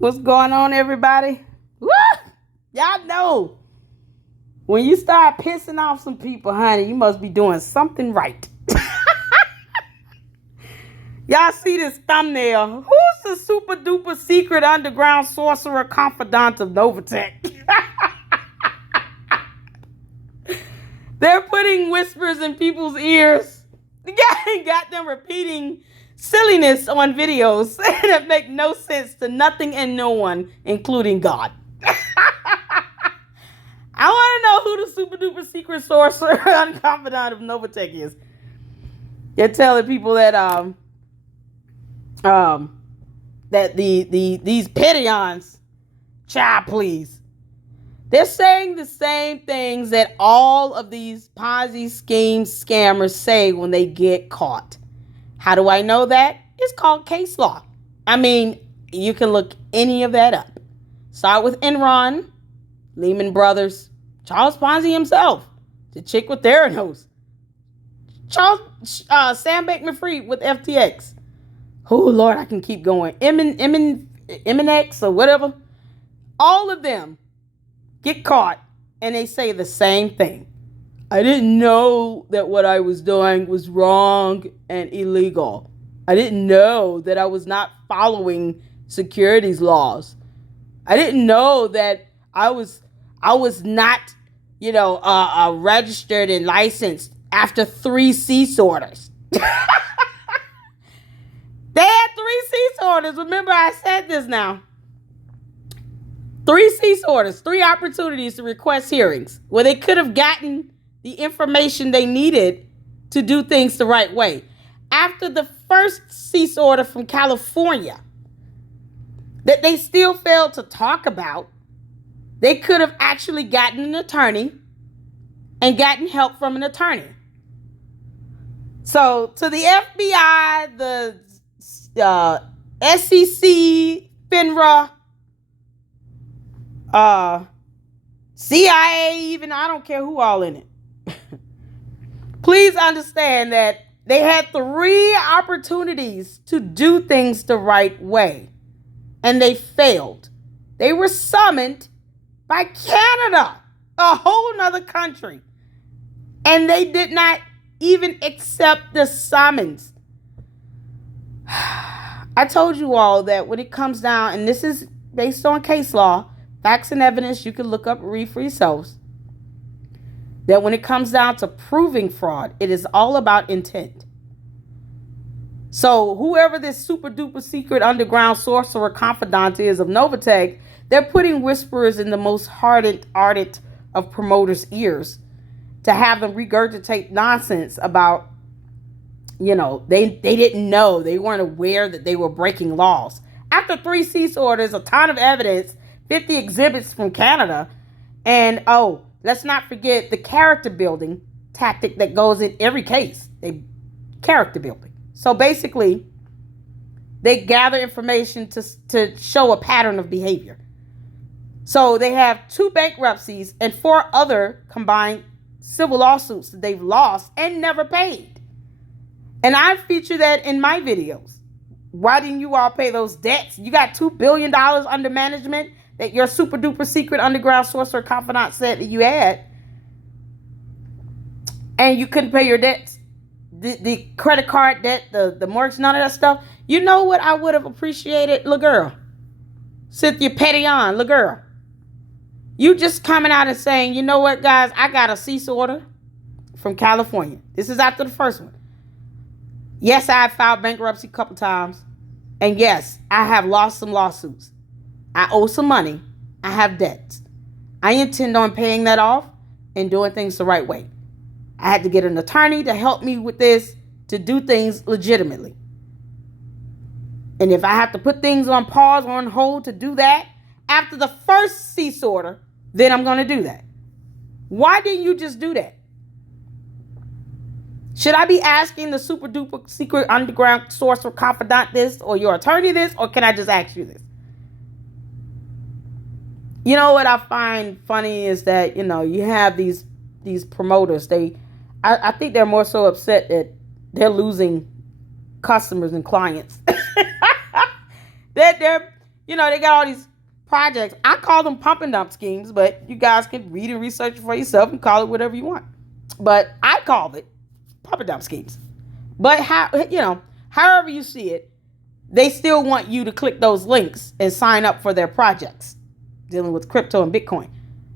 What's going on, everybody? Woo! Y'all know when you start pissing off some people, honey, you must be doing something right. Y'all see this thumbnail? Who's the super duper secret underground sorcerer confidant of Novatech? They're putting whispers in people's ears. Got them repeating silliness on videos that make no sense to nothing and no one, including God. I want to know who the super duper secret sorcerer and confidant of Novatech is. They're telling people that that these peons, child, please. They're saying the same things that all of these Ponzi scheme scammers say when they get caught. How do I know that? It's called case law. I mean, you can look any of that up. Start with Enron, Lehman Brothers, Charles Ponzi himself, the chick with Theranos, Sam Bankman-Fried with FTX. Oh, Lord, I can keep going. MNX or whatever. All of them get caught and they say the same thing. I didn't know that what I was doing was wrong and illegal. I didn't know that I was not following securities laws. I didn't know that I was not, registered and licensed after 3 cease orders. They had 3 cease orders. Remember, I said this now. 3 cease orders, 3 opportunities to request hearings where they could have gotten the information they needed to do things the right way. After the first cease order from California that they still failed to talk about, they could have actually gotten an attorney and gotten help from an attorney. So to the FBI, the SEC, FINRA, CIA, even, I don't care who all in it. Please understand that they had 3 opportunities to do things the right way, and they failed. They were summoned by Canada, a whole nother country, and they did not even accept the summons. I told you all that when it comes down, and this is based on case law, facts and evidence, you can look up and read for yourselves, that when it comes down to proving fraud, it is all about intent. So whoever this super duper secret underground sorcerer confidant is of Novatech, they're putting whisperers in the most ardent of promoters' ears to have them regurgitate nonsense about, they didn't know, they weren't aware that they were breaking laws. After 3 cease orders, a ton of evidence, 50 exhibits from Canada, and let's not forget the character building tactic that goes in every case. They character building. So basically, they gather information to show a pattern of behavior. So they have 2 bankruptcies and 4 other combined civil lawsuits that they've lost and never paid. And I feature that in my videos. Why didn't you all pay those debts? You got $2 billion under management that your super duper secret underground sorcerer confidant said that you had, and you couldn't pay your debts, the credit card debt, the mortgage, none of that stuff. You know what I would have appreciated, little girl? Cynthia Petion, little girl. You just coming out and saying, you know what, guys, I got a cease order from California. This is after the first one. Yes, I have filed bankruptcy a couple times, and yes, I have lost some lawsuits. I owe some money. I have debts. I intend on paying that off and doing things the right way. I had to get an attorney to help me with this, to do things legitimately. And if I have to put things on pause or on hold to do that, after the first cease order, then I'm going to do that. Why didn't you just do that? Should I be asking the super duper secret underground sorcerer confidant this, or your attorney this, or can I just ask you this? You know what I find funny is that, you have these promoters. I think they're more so upset that they're losing customers and clients. That They got all these projects. I call them pump and dump schemes, but you guys can read and research for yourself and call it whatever you want. But I call it pump and dump schemes. But however you see it, they still want you to click those links and sign up for their projects dealing with crypto and Bitcoin.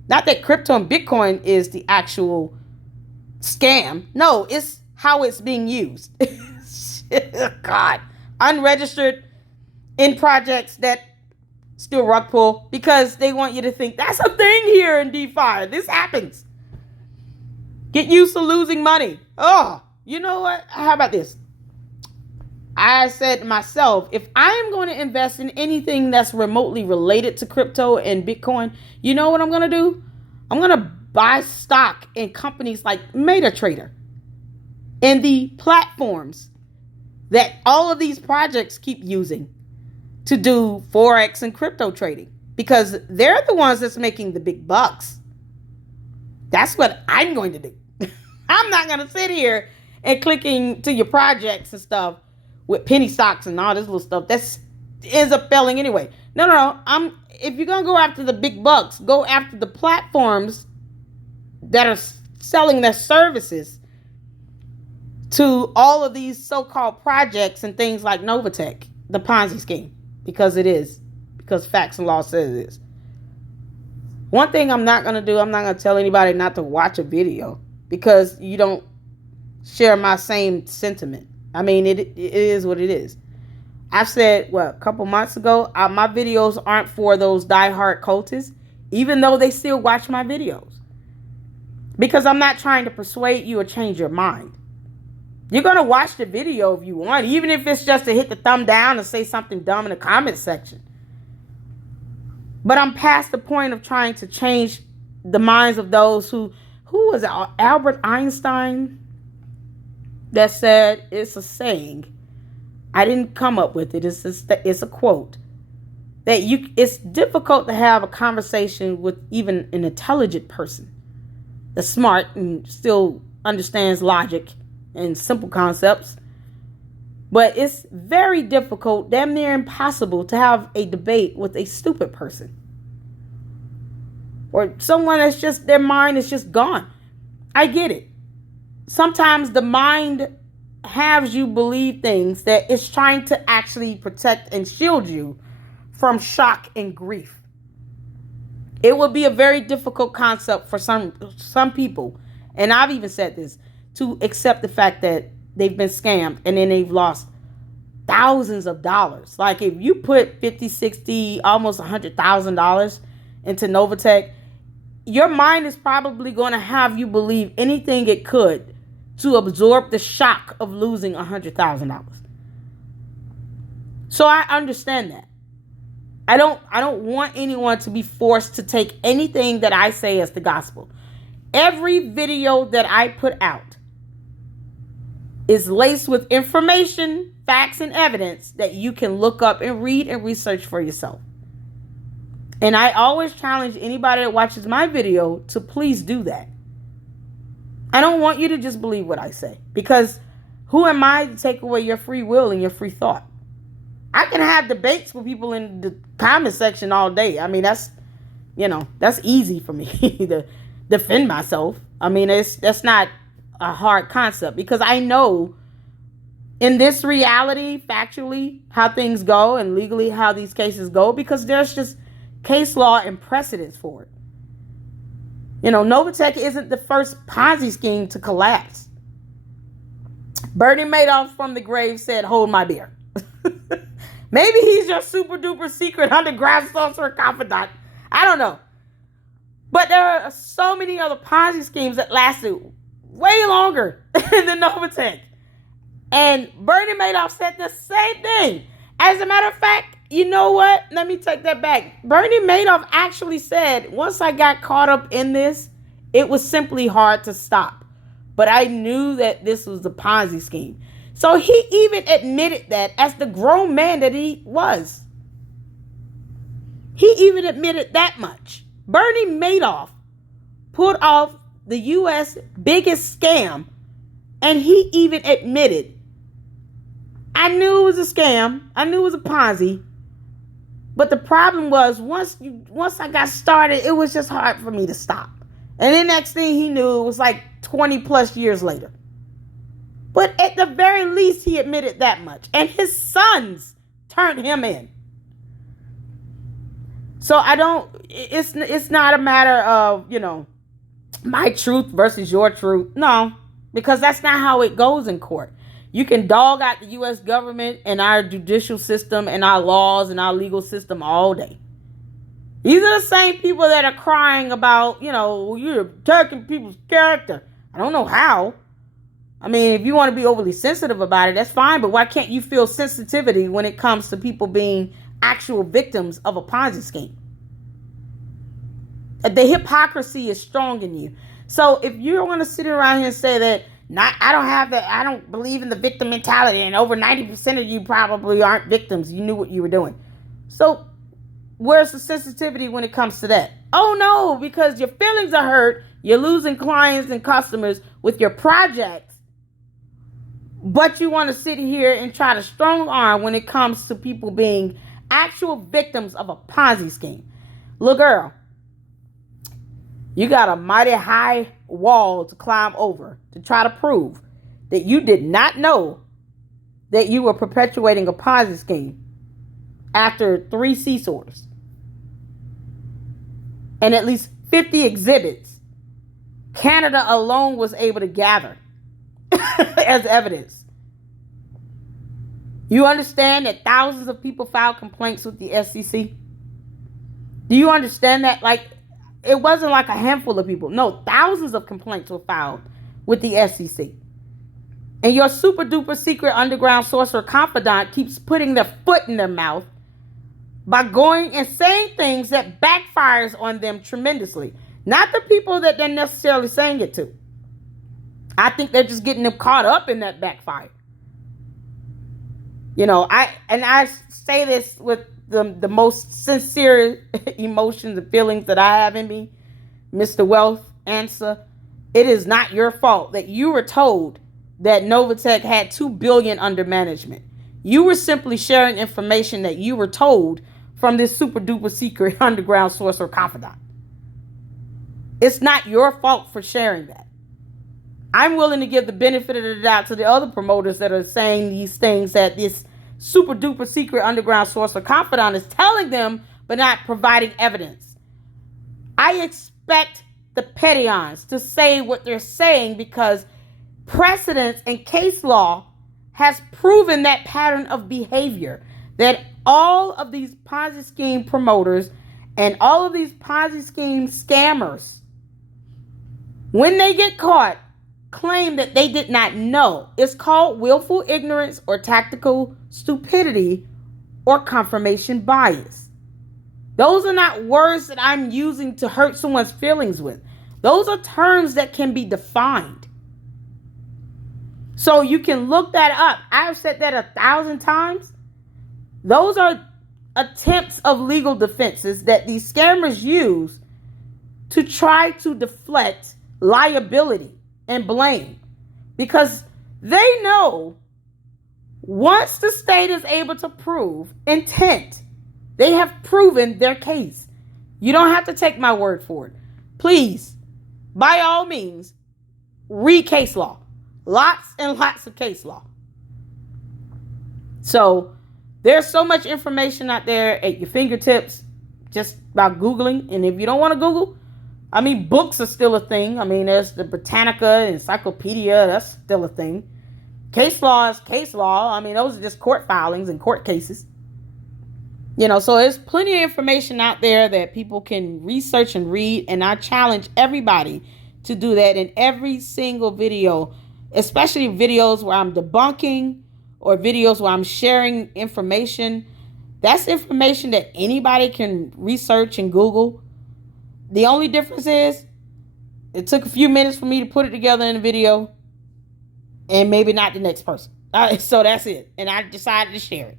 Not that crypto and Bitcoin is the actual scam. No, it's how it's being used. God. Unregistered in projects that still rug pull because they want you to think that's a thing here in DeFi. This happens. Get used to losing money. Oh, you know what? How about this? I said to myself, if I am going to invest in anything that's remotely related to crypto and Bitcoin, you know what I'm going to do? I'm going to buy stock in companies like MetaTrader and the platforms that all of these projects keep using to do Forex and crypto trading, because they're the ones that's making the big bucks. That's what I'm going to do. I'm not going to sit here and clicking to your projects and stuff with penny stocks and all this little stuff. That ends up failing anyway. No. If you're going to go after the big bucks, go after the platforms that are selling their services to all of these so-called projects and things like Novatech, the Ponzi scheme, because it is. Because facts and law says it is. One thing I'm not going to do, I'm not going to tell anybody not to watch a video because you don't share my same sentiment. I mean, it is what it is. I've said, a couple months ago, my videos aren't for those diehard cultists, even though they still watch my videos. Because I'm not trying to persuade you or change your mind. You're going to watch the video if you want, even if it's just to hit the thumb down and say something dumb in the comment section. But I'm past the point of trying to change the minds of those who was it, Albert Einstein, that said, it's a saying. I didn't come up with it. It's a quote. That it's difficult to have a conversation with even an intelligent person that's smart and still understands logic and simple concepts. But it's very difficult, damn near impossible, to have a debate with a stupid person. Or someone that's just, their mind is just gone. I get it. Sometimes the mind has you believe things that it's trying to actually protect and shield you from shock and grief. It would be a very difficult concept for some people, and I've even said this, to accept the fact that they've been scammed and then they've lost thousands of dollars. Like if you put 50, 60, almost $100,000 into Novatech, your mind is probably going to have you believe anything it could to absorb the shock of losing $100,000. So I understand that. I don't want anyone to be forced to take anything that I say as the gospel. Every video that I put out is laced with information, facts, and evidence that you can look up and read and research for yourself. And I always challenge anybody that watches my video to please do that. I don't want you to just believe what I say, because who am I to take away your free will and your free thought? I can have debates with people in the comment section all day. I mean, that's easy for me to defend myself. I mean, that's not a hard concept, because I know in this reality, factually, how things go, and legally how these cases go, because there's just case law and precedence for it. Novatech isn't the first Ponzi scheme to collapse. Bernie Madoff from the grave said, "Hold my beer." Maybe he's your super duper secret underground sorcerer confidant. I don't know. But there are so many other Ponzi schemes that lasted way longer than Novatech. And Bernie Madoff said the same thing. As a matter of fact, you know what? Let me take that back. Bernie Madoff actually said, once I got caught up in this, it was simply hard to stop. But I knew that this was the Ponzi scheme. So he even admitted that as the grown man that he was. He even admitted that much. Bernie Madoff pulled off the U.S. biggest scam, and he even admitted, I knew it was a scam. I knew it was a Ponzi. But the problem was once I got started, it was just hard for me to stop. And the next thing he knew, it was like 20 plus years later. But at the very least, he admitted that much. And his sons turned him in. So it's not a matter of, my truth versus your truth. No, because that's not how it goes in court. You can dog out the U.S. government and our judicial system and our laws and our legal system all day. These are the same people that are crying about, you're attacking people's character. I don't know how. I mean, if you want to be overly sensitive about it, that's fine. But why can't you feel sensitivity when it comes to people being actual victims of a Ponzi scheme? The hypocrisy is strong in you. So if you're going to sit around here and say that I don't believe in the victim mentality, and over 90% of you probably aren't victims, you knew what you were doing. So where's the sensitivity when it comes to that? Oh no, because your feelings are hurt. You're losing clients and customers with your projects. But you want to sit here and try to strong arm when it comes to people being actual victims of a Ponzi scheme. Look, girl, you got a mighty high wall to climb over to try to prove that you did not know that you were perpetuating a Ponzi scheme after 3 CSORs and at least 50 exhibits Canada alone was able to gather as evidence. You understand that thousands of people filed complaints with the SEC? Do you understand that? Like, it wasn't like a handful of people. No, thousands of complaints were filed with the SEC. And your super duper secret underground sorcerer confidant keeps putting their foot in their mouth by going and saying things that backfires on them tremendously. Not the people that they're necessarily saying it to. I think they're just getting them caught up in that backfire. I say this with the most sincere emotions and feelings that I have in me. Mr. Wealth Answer, it is not your fault that you were told that Novatech had $2 billion under management. You were simply sharing information that you were told from this super duper secret underground sorcerer confidant. It's not your fault for sharing that. I'm willing to give the benefit of the doubt to the other promoters that are saying these things that this super duper secret underground sorcerer confidant is telling them, but not providing evidence. I expect the Petions to say what they're saying because precedence and case law has proven that pattern of behavior, that all of these Ponzi scheme promoters and all of these Ponzi scheme scammers, when they get caught, claim that they did not know. It's called willful ignorance or tactical stupidity or confirmation bias. Those are not words that I'm using to hurt someone's feelings with. Those are terms that can be defined. So you can look that up. I've said that 1,000 times. Those are attempts of legal defenses that these scammers use to try to deflect liability and blame, because they know once the state is able to prove intent, they have proven their case. You don't have to take my word for it. Please, by all means, read case law. Lots and lots of case law. So there's so much information out there at your fingertips just by Googling. And if you don't want to Google, books are still a thing. There's the Britannica Encyclopedia. That's still a thing. Case law is case law. Those are just court filings and court cases. So there's plenty of information out there that people can research and read. And I challenge everybody to do that in every single video, especially videos where I'm debunking or videos where I'm sharing information. That's information that anybody can research and Google. The only difference is it took a few minutes for me to put it together in a video and maybe not the next person. So that's it. And I decided to share it.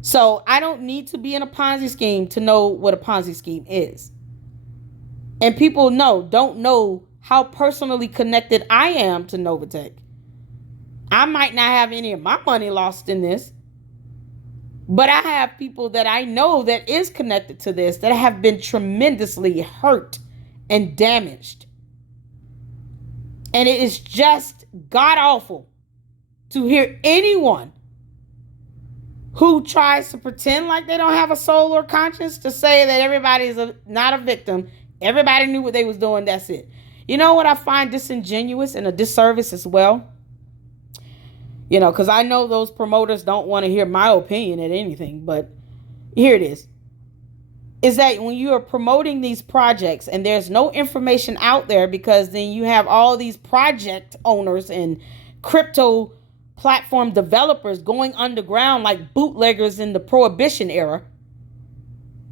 So I don't need to be in a Ponzi scheme to know what a Ponzi scheme is. And people don't know how personally connected I am to Novatech. I might not have any of my money lost in this, But I have people that I know that is connected to this that have been tremendously hurt and damaged. And it is just god awful to hear anyone who tries to pretend like they don't have a soul or conscience to say that everybody is not a victim. Everybody knew what they was doing. That's it. You know what I find disingenuous and a disservice as well? You know, because I know those promoters don't want to hear my opinion at anything, but here it is that when you are promoting these projects and there's no information out there, because then you have all these project owners and crypto platform developers going underground like bootleggers in the prohibition era.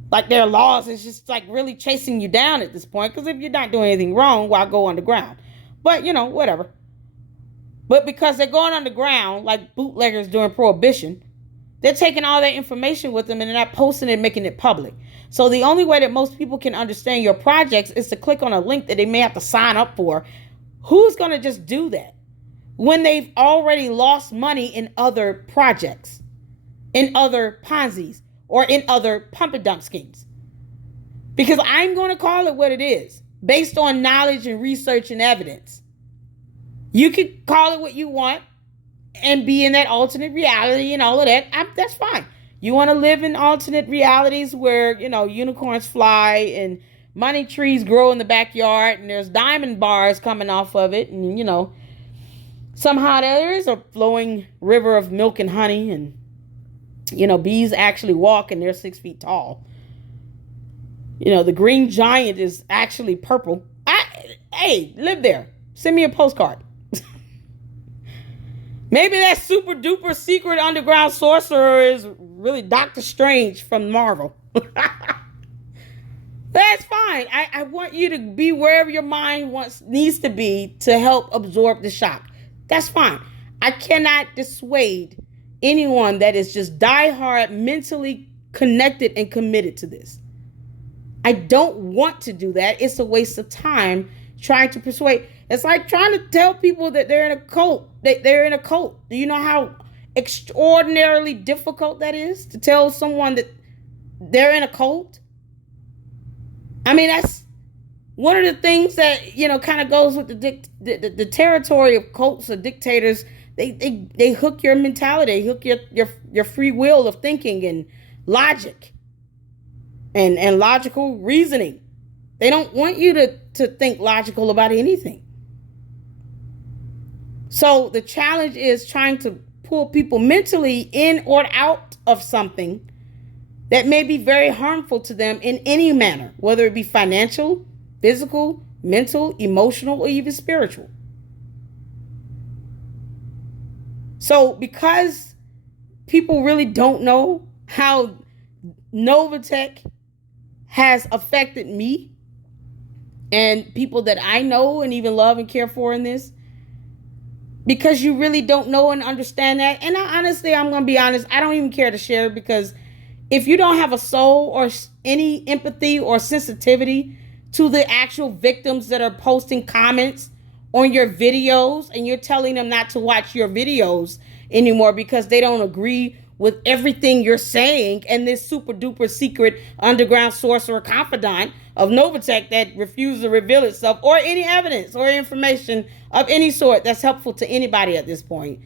Like their laws is just like really chasing you down at this point, because if you're not doing anything wrong, why go underground? But you know, whatever. But because they're going underground like bootleggers during prohibition, they're taking all that information with them and they're not posting it and making it public. So the only way that most people can understand your projects is to click on a link that they may have to sign up for. Who's going to just do that when they've already lost money in other projects, in other Ponzi's, or in other pump and dump schemes? Because I'm going to call it what it is, based on knowledge and research and evidence. You can call it what you want and be in that alternate reality and all of that. That's fine. You want to live in alternate realities where, you know, unicorns fly and money trees grow in the backyard and there's diamond bars coming off of it. And, you know, somehow there is a flowing river of milk and honey, and, you know, bees actually walk and they're 6 feet tall. You know, the green giant is actually purple. Hey, live there. Send me a postcard. Maybe that super duper secret underground sorcerer is really Doctor Strange from Marvel. That's fine. I want you to be wherever your mind needs to be to help absorb the shock. That's fine. I cannot dissuade anyone that is just diehard, mentally connected and committed to this. I don't want to do that. It's a waste of time trying to persuade. It's like trying to tell people that they're in a cult. They're in a cult. Do you know how extraordinarily difficult that is to tell someone that they're in a cult? I mean, that's one of the things that, you know, kind of goes with the territory of cults or dictators. They hook your mentality, they hook your free will of thinking and logic and logical reasoning. They don't want you to think logical about anything. So the challenge is trying to pull people mentally in or out of something that may be very harmful to them in any manner, whether it be financial, physical, mental, emotional, or even spiritual. So because people really don't know how Novatech has affected me and people that I know and even love and care for in this, because you really don't know and understand that. And I'm going to be honest, I don't even care to share, because if you don't have a soul or any empathy or sensitivity to the actual victims that are posting comments on your videos and you're telling them not to watch your videos anymore because they don't agree with everything you're saying, and this super duper secret underground sorcerer confidant of Novatech that refused to reveal itself or any evidence or information of any sort that's helpful to anybody at this point,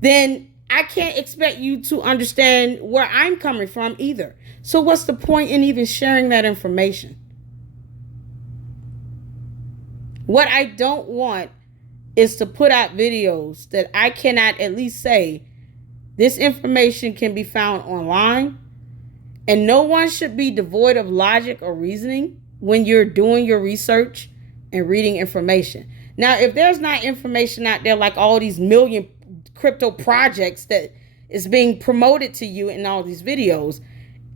then I can't expect you to understand where I'm coming from either. So what's the point in even sharing that information? What I don't want is to put out videos that I cannot at least say this information can be found online, and no one should be devoid of logic or reasoning when you're doing your research and reading information. Now, if there's not information out there like all these million crypto projects that is being promoted to you in all these videos,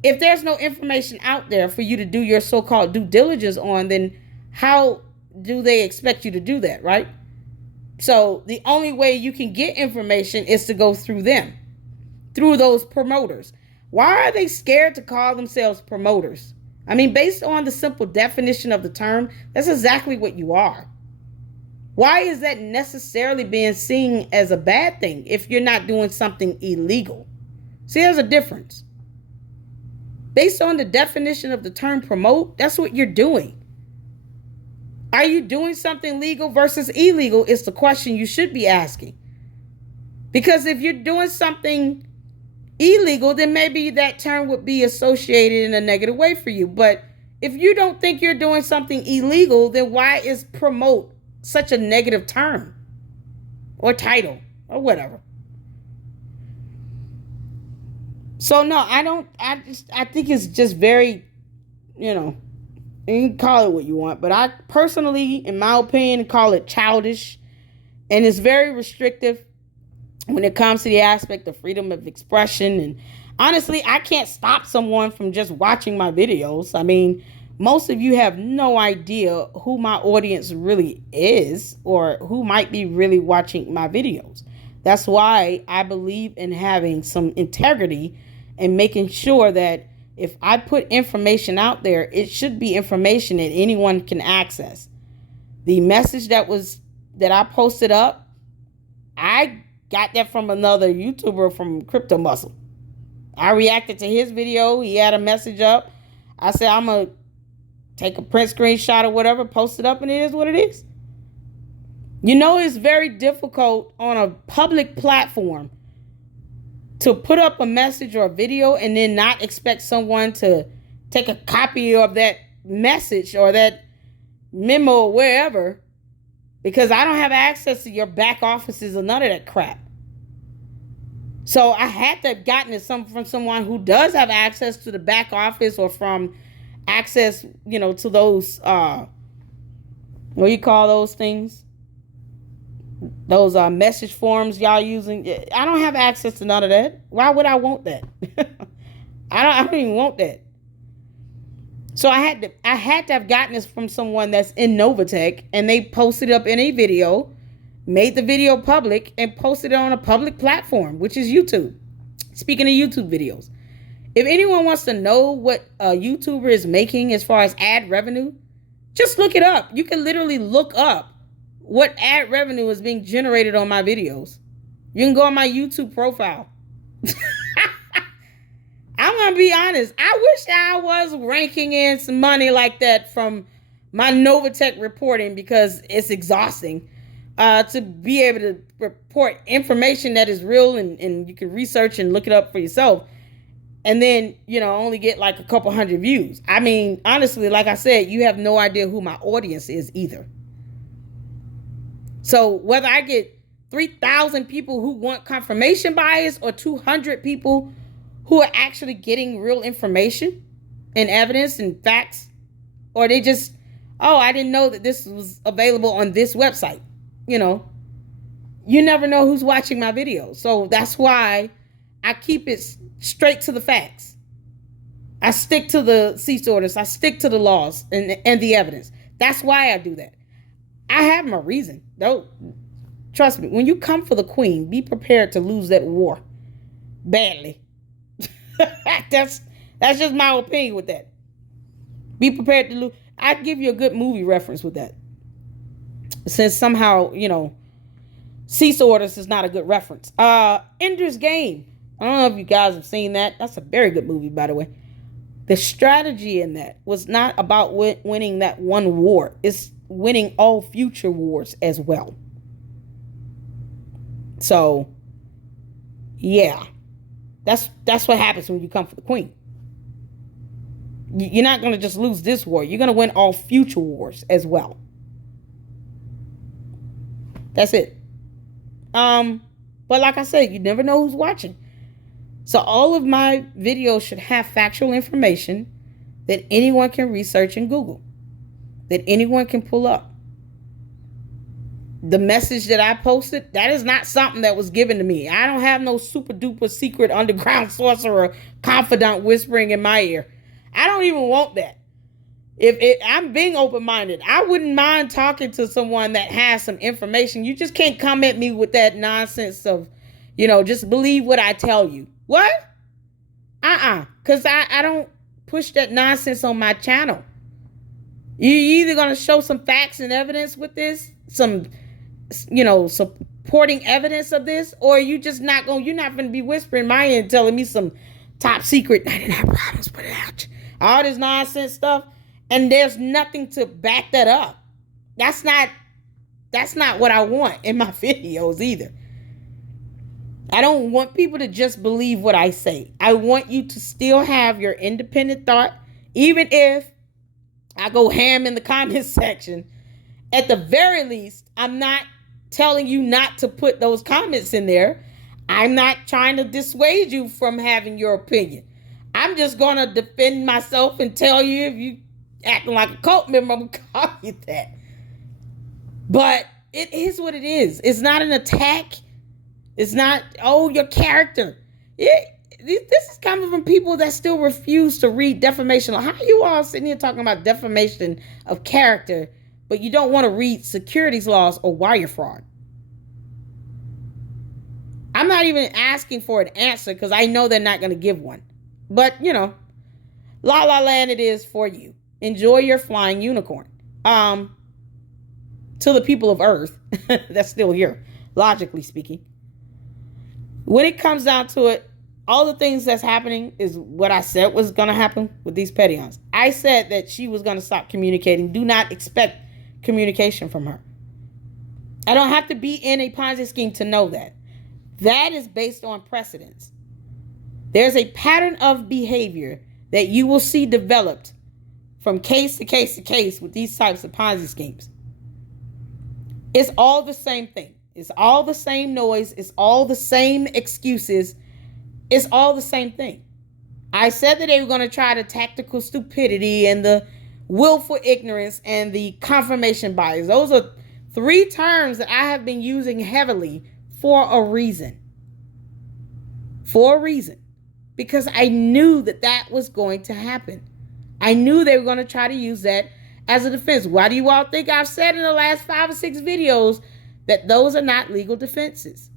if there's no information out there for you to do your so-called due diligence on, then how do they expect you to do that, right? So the only way you can get information is to go through them, through those promoters. Why are they scared to call themselves promoters? I mean, based on the simple definition of the term, that's exactly what you are. Why is that necessarily being seen as a bad thing if you're not doing something illegal? See, there's a difference. Based on the definition of the term promote, that's what you're doing. Are you doing something legal versus illegal is the question you should be asking. Because if you're doing something illegal, then maybe that term would be associated in a negative way for you. But if you don't think you're doing something illegal, then why is promote such a negative term or title or whatever? So no, I think it's just very, you can call it what you want, but I personally, in my opinion, call it childish, and it's very restrictive when it comes to the aspect of freedom of expression. And honestly, I can't stop someone from just watching my videos. I mean, most of you have no idea who my audience really is or who might be really watching my videos. That's why I believe in having some integrity and making sure that if I put information out there, it should be information that anyone can access. The message that I posted up, I got that from another YouTuber from Crypto Muscle. I reacted to his video. He had a message up. I said, I'm going to take a print screenshot or whatever, post it up, and it is what it is. It's very difficult on a public platform to put up a message or a video and then not expect someone to take a copy of that message or that memo or wherever, because I don't have access to your back offices or none of that crap. So I had to have gotten it from someone who does have access to the back office or from access, to those, what do you call those things? Those message forms y'all using. I don't have access to none of that. Why would I want that? I don't even want that. So I had to have gotten this from someone that's in Novatech, and they posted up in a video, made the video public, and posted it on a public platform, which is YouTube. Speaking of YouTube videos, if anyone wants to know what a YouTuber is making as far as ad revenue, just look it up. You can literally look up what ad revenue is being generated on my videos. You can go on my YouTube profile. I'm going to be honest. I wish I was ranking in some money like that from my Novatech reporting, because it's exhausting to be able to report information that is real and you can research and look it up for yourself. And then, only get like a couple hundred views. I mean, honestly, like I said, you have no idea who my audience is either. So whether I get 3,000 people who want confirmation bias or 200 people who are actually getting real information and evidence and facts, or they just, I didn't know that this was available on this website. You never know who's watching my videos. So that's why I keep it straight to the facts. I stick to the cease orders. I stick to the laws and the evidence. That's why I do that. I have my reason. Don't trust me. When you come for the queen, be prepared to lose that war badly. That's just my opinion with that. Be prepared to lose. I'd give you a good movie reference with that. Since somehow, cease orders is not a good reference. Ender's Game. I don't know if you guys have seen that. That's a very good movie, by the way. The strategy in that was not about winning that one war. It's winning all future wars as well. So, yeah. That's what happens when you come for the queen. You're not going to just lose this war. You're going to win all future wars as well. That's it. But like I said, you never know who's watching. So all of my videos should have factual information that anyone can research and Google, that anyone can pull up. The message that I posted, that is not something that was given to me. I don't have no super duper secret underground sorcerer confidant whispering in my ear. I don't even want that. I'm being open-minded. I wouldn't mind talking to someone that has some information. You just can't come at me with that nonsense of, just believe what I tell you. What? Because I don't push that nonsense on my channel. You're either going to show some facts and evidence with this, some supporting evidence of this, or you're not going to be whispering my ear and telling me some top secret, I didn't have problems, put it out. All this nonsense stuff, and there's nothing to back that up. That's not what I want in my videos either. I don't want people to just believe what I say. I want you to still have your independent thought, even if I go ham in the comment section. At the very least, I'm not telling you not to put those comments in there. I'm not trying to dissuade you from having your opinion. I'm just going to defend myself and tell you, if you acting like a cult member, I'm going to call you that. But it is what it is. It's not an attack. It's not, your character. This is coming from people that still refuse to read defamation. How are you all sitting here talking about defamation of character, but you don't want to read securities laws or wire fraud? I'm not even asking for an answer because I know they're not going to give one. But, La La Land it is for you. Enjoy your flying unicorn. To the people of Earth that's still here, logically speaking. When it comes down to it, all the things that's happening is what I said was going to happen with these Pettyons. I said that she was going to stop communicating. Do not expect communication from her. I don't have to be in a Ponzi scheme to know that. That is based on precedence. There's a pattern of behavior that you will see developed from case to case to case with these types of Ponzi schemes. It's all the same thing. It's all the same noise. It's all the same excuses. It's all the same thing. I said that they were going to try the tactical stupidity and the willful ignorance and the confirmation bias. Those are 3 terms that I have been using heavily for a reason. For a reason. Because I knew that was going to happen. I knew they were going to try to use that as a defense. Why do you all think I've said in the last 5 or 6 videos that those are not legal defenses?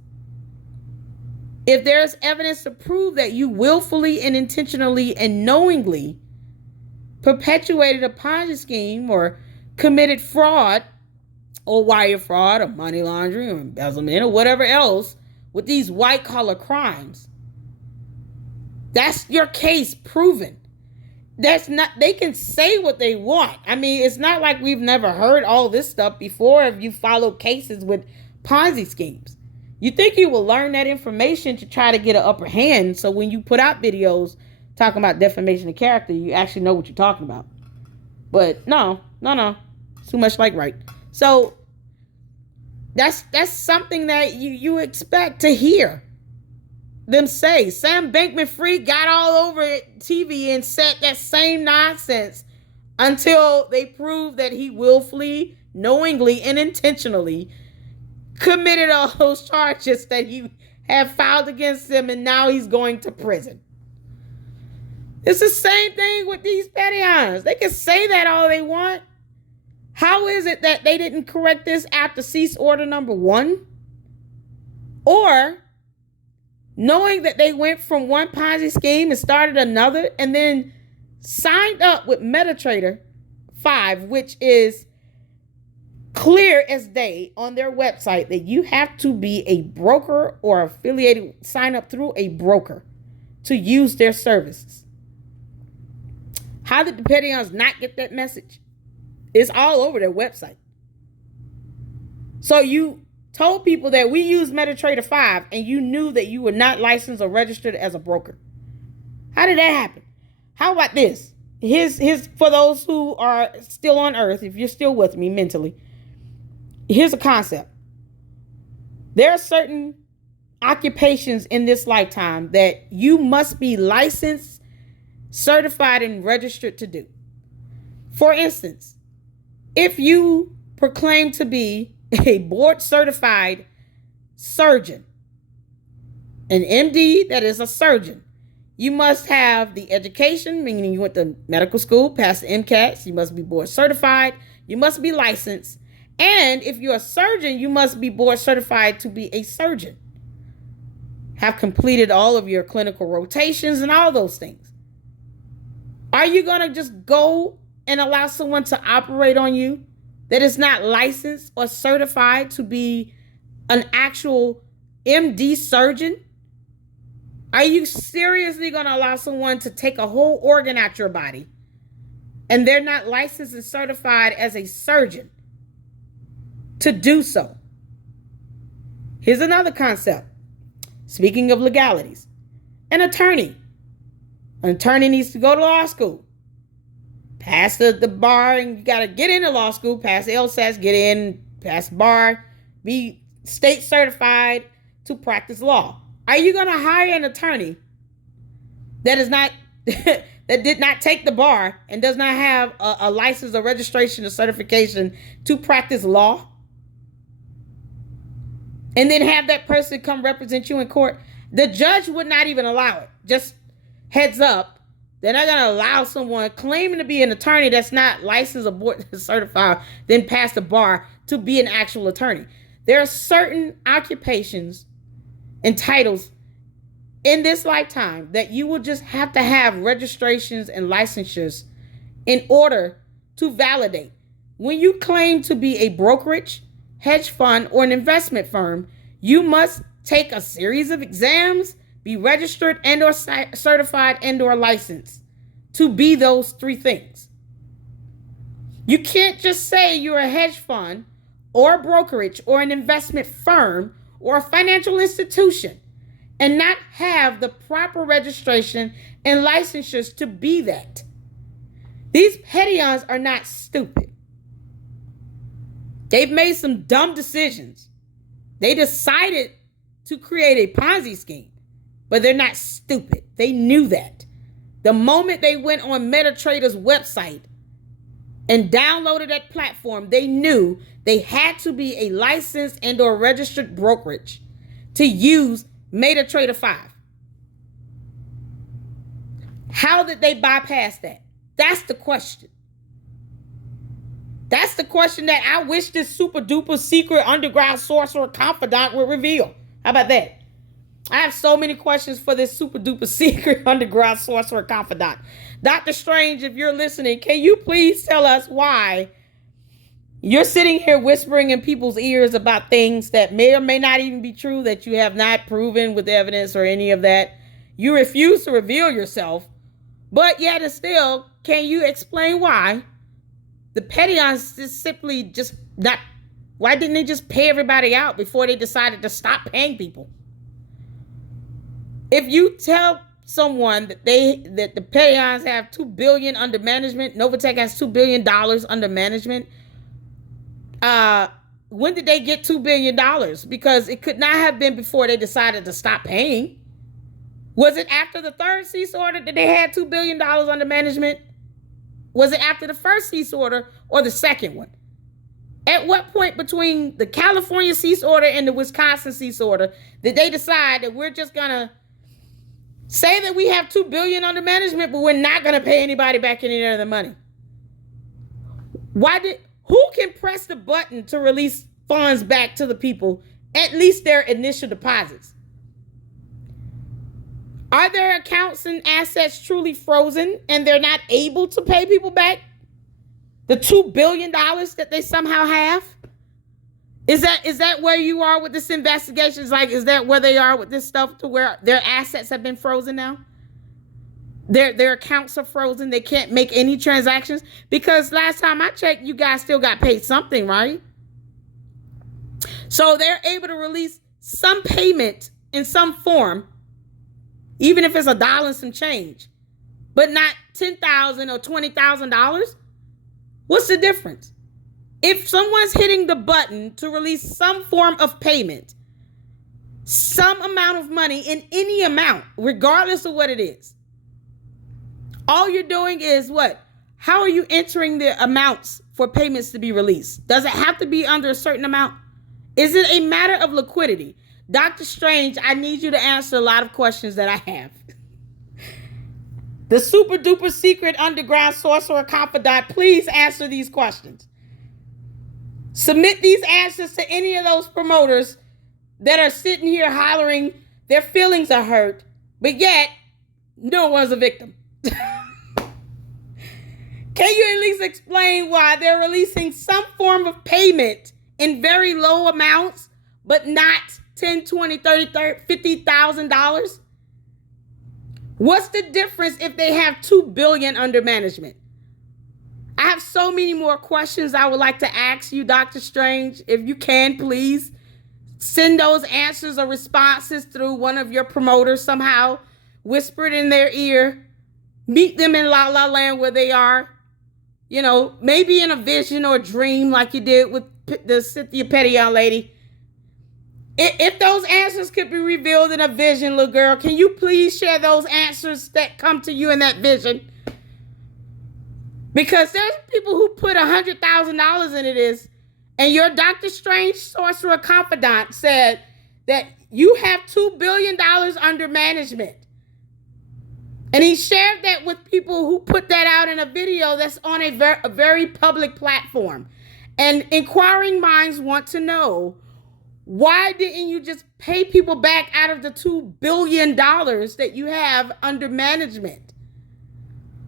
If there's evidence to prove that you willfully and intentionally and knowingly perpetuated a Ponzi scheme or committed fraud or wire fraud or money laundering or embezzlement or whatever else with these white collar crimes, that's your case proven. That's not, they can say what they want. I mean, it's not like we've never heard all this stuff before if you follow cases with Ponzi schemes. You think you will learn that information to try to get an upper hand, so when you put out videos talking about defamation of character, you actually know what you're talking about. But no. It's too much like right. So that's something that you expect to hear them say. Sam Bankman-Fried got all over TV and said that same nonsense until they proved that he willfully, knowingly, and intentionally committed all those charges that he had filed against him, and now he's going to prison. It's the same thing with these Pettyons. They can say that all they want. How is it that they didn't correct this after cease order number 1? Or knowing that they went from one Ponzi scheme and started another and then signed up with MetaTrader 5, which is clear as day on their website that you have to be a broker or affiliated, sign up through a broker to use their services. How did the Pettyons not get that message? It's all over their website. So you told people that we use MetaTrader 5 and you knew that you were not licensed or registered as a broker. How did that happen? How about this? Here's for those who are still on earth, if you're still with me mentally, here's a concept. There are certain occupations in this lifetime that you must be licensed, certified, and registered to do. For instance, if you proclaim to be a board certified surgeon, an MD that is a surgeon, you must have the education, meaning you went to medical school, passed the MCATs, you must be board certified, you must be licensed, and if you're a surgeon, you must be board certified to be a surgeon. Have completed all of your clinical rotations and all those things. Are you going to just go and allow someone to operate on you that is not licensed or certified to be an actual MD surgeon? Are you seriously going to allow someone to take a whole organ out your body and they're not licensed and certified as a surgeon to do so? Here's another concept. Speaking of legalities, an attorney needs to go to law school, pass the bar, and you got to get into law school, pass the LSATs, get in, pass the bar, be state certified to practice law. Are you going to hire an attorney that is not that did not take the bar and does not have a license or registration or certification to practice law, and then have that person come represent you in court? The judge would not even allow it. Just heads up, they're not going to allow someone claiming to be an attorney that's not licensed or board certified, then pass the bar, to be an actual attorney. There are certain occupations and titles in this lifetime that you will just have to have registrations and licensures in order to validate. When you claim to be a brokerage, hedge fund, or an investment firm, you must take a series of exams, be registered and or certified and or licensed to be those three things. You can't just say you're a hedge fund or a brokerage or an investment firm or a financial institution and not have the proper registration and licensures to be that. These peons are not stupid. They've made some dumb decisions. They decided to create a Ponzi scheme, but they're not stupid. They knew that. The moment they went on MetaTrader's website and downloaded that platform, they knew they had to be a licensed and or registered brokerage to use MetaTrader 5. How did they bypass that? That's the question. That's the question that I wish this super duper secret underground sorcerer confidant would reveal. How about that? I have so many questions for this super duper secret underground sorcerer confidant. Dr. Strange, if you're listening, can you please tell us why you're sitting here whispering in people's ears about things that may or may not even be true, that you have not proven with evidence or any of that? You refuse to reveal yourself, but yet and still, can you explain why the peons just not, why didn't they just pay everybody out before they decided to stop paying people? If you tell someone that the peons have $2 billion under management, Novatech has $2 billion under management, when did they get $2 billion? Because it could not have been before they decided to stop paying. Was it after the third cease order that they had $2 billion under management? Was it after the first cease order or the second one? At what point between the California cease order and the Wisconsin cease order did they decide that we're just going to say that we have $2 billion under management, but we're not going to pay anybody back any of the money? Who can press the button to release funds back to the people, at least their initial deposits? Are their accounts and assets truly frozen and they're not able to pay people back the $2 billion that they somehow have? Is that where you are with this investigation? Is that where they are with this stuff, to where their assets have been frozen now? Their accounts are frozen. They can't make any transactions? Because last time I checked, you guys still got paid something, right? So they're able to release some payment in some form, even if it's $1 and some change, but not $10,000 or $20,000. What's the difference? If someone's hitting the button to release some form of payment, some amount of money in any amount, regardless of what it is, all you're doing is what? How are you entering the amounts for payments to be released? Does it have to be under a certain amount? Is it a matter of liquidity? Dr. Strange, I need you to answer a lot of questions that I have. The super duper secret underground sorcerer confidant, please answer these questions. Submit these answers to any of those promoters that are sitting here hollering their feelings are hurt, but yet no one's a victim. Can you at least explain why they're releasing some form of payment in very low amounts, but not 10, 20, 30, $50,000? What's the difference if they have $2 billion under management? I have so many more questions I would like to ask you, Dr. Strange. If you can, please send those answers or responses through one of your promoters somehow. Whisper it in their ear. Meet them in La La Land where they are. You know, maybe in a vision or a dream like you did with the Cynthia Petty lady. If those answers could be revealed in a vision, little girl, can you please share those answers that come to you in that vision? Because there's people who put $100,000 into this, and your Dr. Strange Sorcerer Confidant said that you have $2 billion under management. And he shared that with people who put that out in a video that's on a very public platform. And inquiring minds want to know, why didn't you just pay people back out of the $2 billion that you have under management?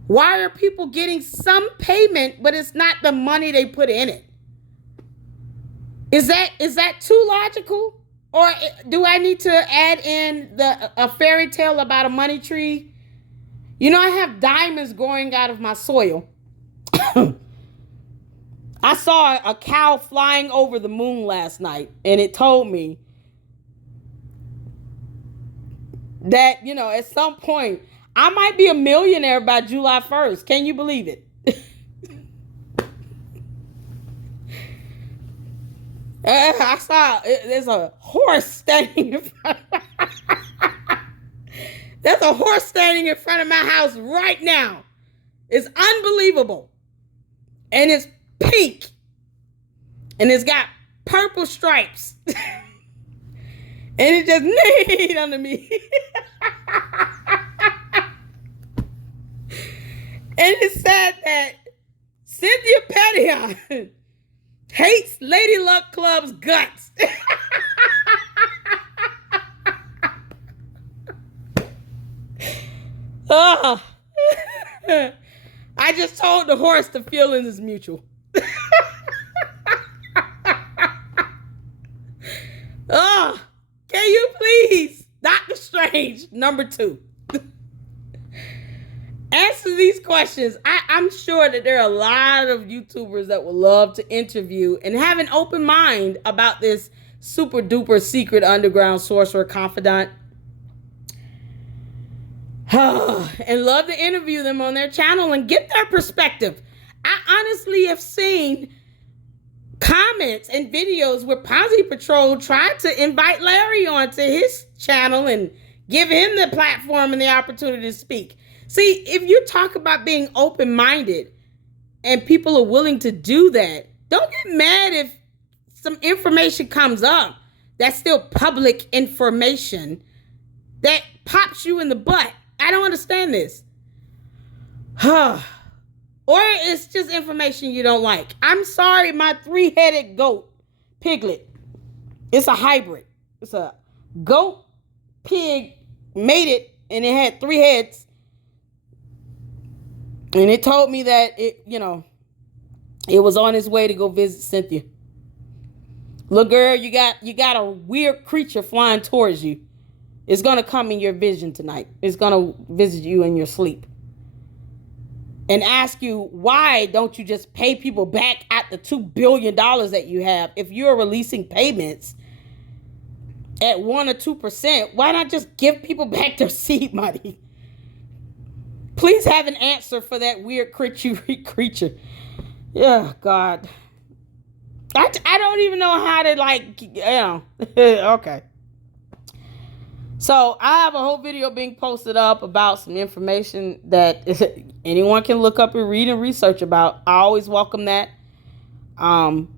Why are people getting some payment, but it's not the money they put in it? Is that too logical? Or do I need to add in a fairy tale about a money tree? You know, I have diamonds growing out of my soil. I saw a cow flying over the moon last night, and it told me that, you know, at some point, I might be a millionaire by July 1st. Can you believe it? I saw there's a horse standing in front. There's a horse standing in front of my house right now. It's unbelievable. And it's pink. And it's got purple stripes. And it just neat under me. And it said that Cynthia Petty hates Lady Luck Club's guts. Oh. I just told the horse the feeling is mutual. Oh, can you please, Dr. Strange, number 2, answer these questions? I'm sure that there are a lot of YouTubers that would love to interview and have an open mind about this super duper secret underground sorcerer confidant. And love to interview them on their channel and get their perspective. I honestly have seen comments and videos where Posse Patrol tried to invite Larry onto his channel and give him the platform and the opportunity to speak. See, if you talk about being open-minded and people are willing to do that, don't get mad if some information comes up that's still public information that pops you in the butt. I don't understand this. Or it's just information you don't like. I'm sorry, my 3-headed goat piglet. It's a hybrid. It's a goat pig mated, and it had 3 heads. And it told me that it was on its way to go visit Cynthia. Look, girl, you got a weird creature flying towards you. It's going to come in your vision tonight. It's going to visit you in your sleep and ask you, why don't you just pay people back at the $2 billion that you have? If you're releasing payments at 1 or 2%, why not just give people back their seed money? Please have an answer for that weird creature. Yeah, God. I don't even know how to, okay. So I have a whole video being posted up about some information that anyone can look up and read and research about. I always welcome that. I'm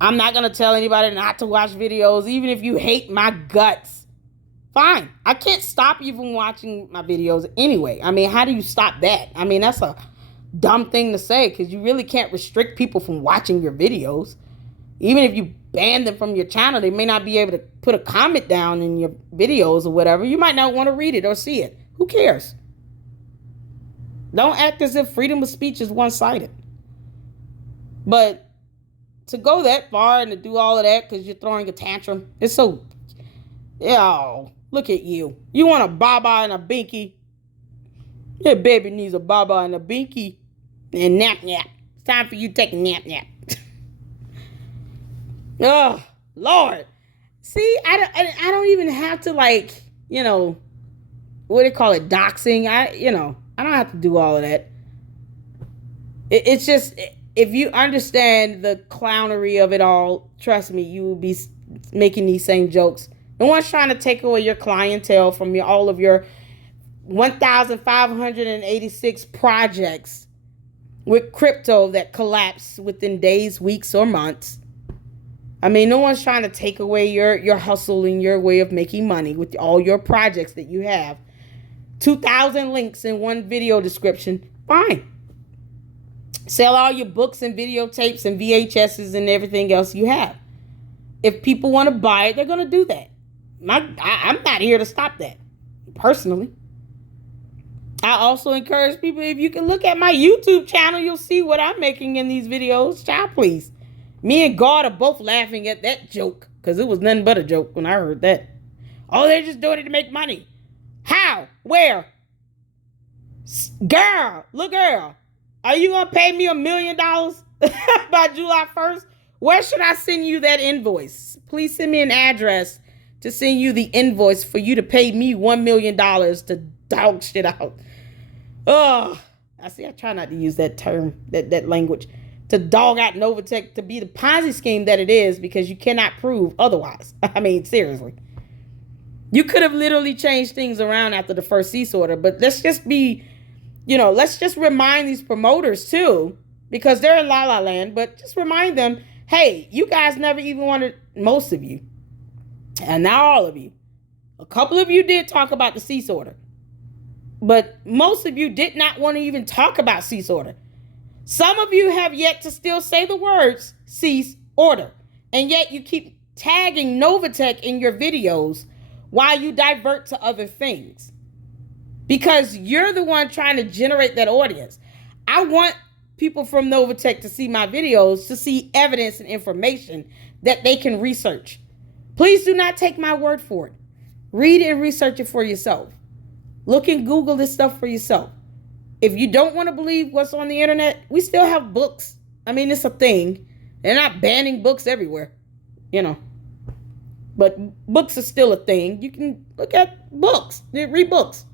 not going to tell anybody not to watch videos, even if you hate my guts. Fine. I can't stop you from watching my videos anyway. I mean, how do you stop that? I mean, that's a dumb thing to say, because you really can't restrict people from watching your videos. Even if you ban them from your channel, they may not be able to put a comment down in your videos or whatever. You might not want to read it or see it. Who cares? Don't act as if freedom of speech is one-sided. But to go that far and to do all of that because you're throwing a tantrum. It's so, look at you. You want a baba and a binky. Your baby needs a baba and a binky and nap. It's time for you to take a nap. Oh, Lord. See, I don't even have to, like, what do they call it? Doxing. I don't have to do all of that. It's just, if you understand the clownery of it all, trust me, you will be making these same jokes. No one's trying to take away your clientele from all of your 1,586 projects with crypto that collapse within days, weeks, or months. I mean, no one's trying to take away your hustle and your way of making money with all your projects that you have. 2,000 links in one video description. Fine. Sell all your books and videotapes and VHSs and everything else you have. If people want to buy it, they're going to do that. I'm not here to stop that, personally. I also encourage people, if you can look at my YouTube channel, you'll see what I'm making in these videos. Child, please. Me and God are both laughing at that joke because it was nothing but a joke when I heard that. Oh, they're just doing it to make money. How? Where? Girl, look, girl. Are you going to pay me $1 million by July 1st? Where should I send you that invoice? Please send me an address to send you the invoice for you to pay me $1 million to dog shit out. Oh, I try not to use that term, that language. To dog out Novatech, to be the Ponzi scheme that it is, because you cannot prove otherwise. I mean, seriously. You could have literally changed things around after the first cease order, but let's just remind these promoters too, because they're in la la land, but just remind them, hey, you guys never even wanted, most of you, and now all of you, a couple of you did talk about the cease order, but most of you did not want to even talk about cease order. Some of you have yet to still say the words cease order, and yet you keep tagging Novatech in your videos while you divert to other things. Because you're the one trying to generate that audience. I want people from Novatech to see my videos, to see evidence and information that they can research. Please do not take my word for it. Read and research it for yourself. Look and Google this stuff for yourself. If you don't want to believe what's on the internet, we still have books. I mean, it's a thing. They're not banning books everywhere, But books are still a thing. You can look at books, read books.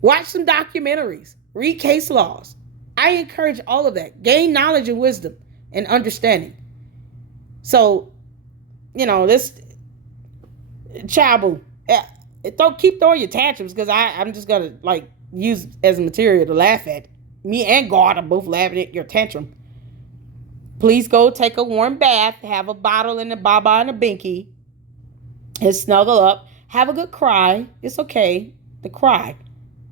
Watch some documentaries, read case laws. I encourage all of that. Gain knowledge and wisdom and understanding. So, this chabu, keep throwing your tantrums, because I'm just going to use as material to laugh at. Me and God are both laughing at your tantrum. Please go take a warm bath, have a bottle and a baba and a binky, and snuggle up. Have a good cry. It's okay to cry.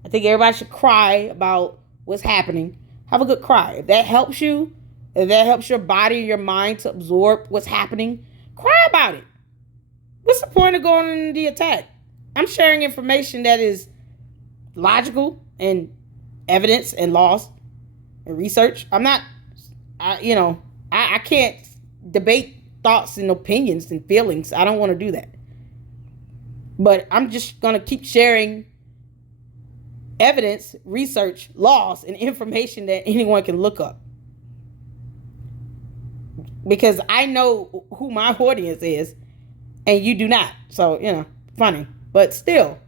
I think everybody should cry about what's happening. Have a good cry. If that helps you, if that helps your body and your mind to absorb what's happening, cry about it. What's the point of going into the attack? I'm sharing information that is logical and evidence and laws and research. I can't debate thoughts and opinions and feelings. I don't want to do that. But I'm just going to keep sharing evidence, research, laws, and information that anyone can look up. Because I know who my audience is, and you do not. So, funny. But still,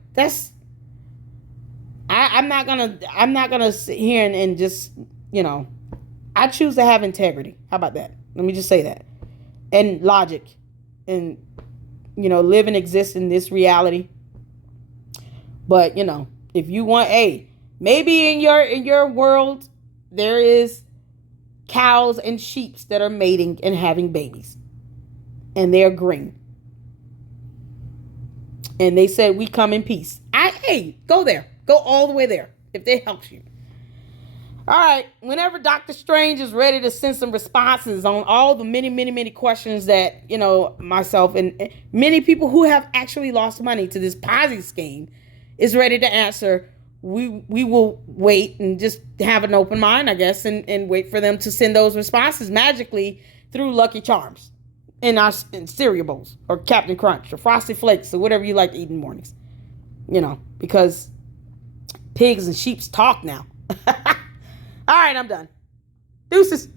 I'm not gonna sit here and just, I choose to have integrity. How about that? Let me just say that. And logic. And, live and exist in this reality. But, if you want, maybe in your world there is cows and sheep that are mating and having babies, and they're green, and they said we come in peace. Go there, go all the way there if that helps you. All right, whenever Dr. Strange is ready to send some responses on all the many questions that myself and many people who have actually lost money to this Ponzi scheme is ready to answer, we will wait and just have an open mind, I guess, and wait for them to send those responses magically through Lucky Charms in cereal bowls, or Captain Crunch, or Frosted Flakes, or whatever you like to eat in the mornings. Because pigs and sheeps talk now. All right, I'm done. Deuces.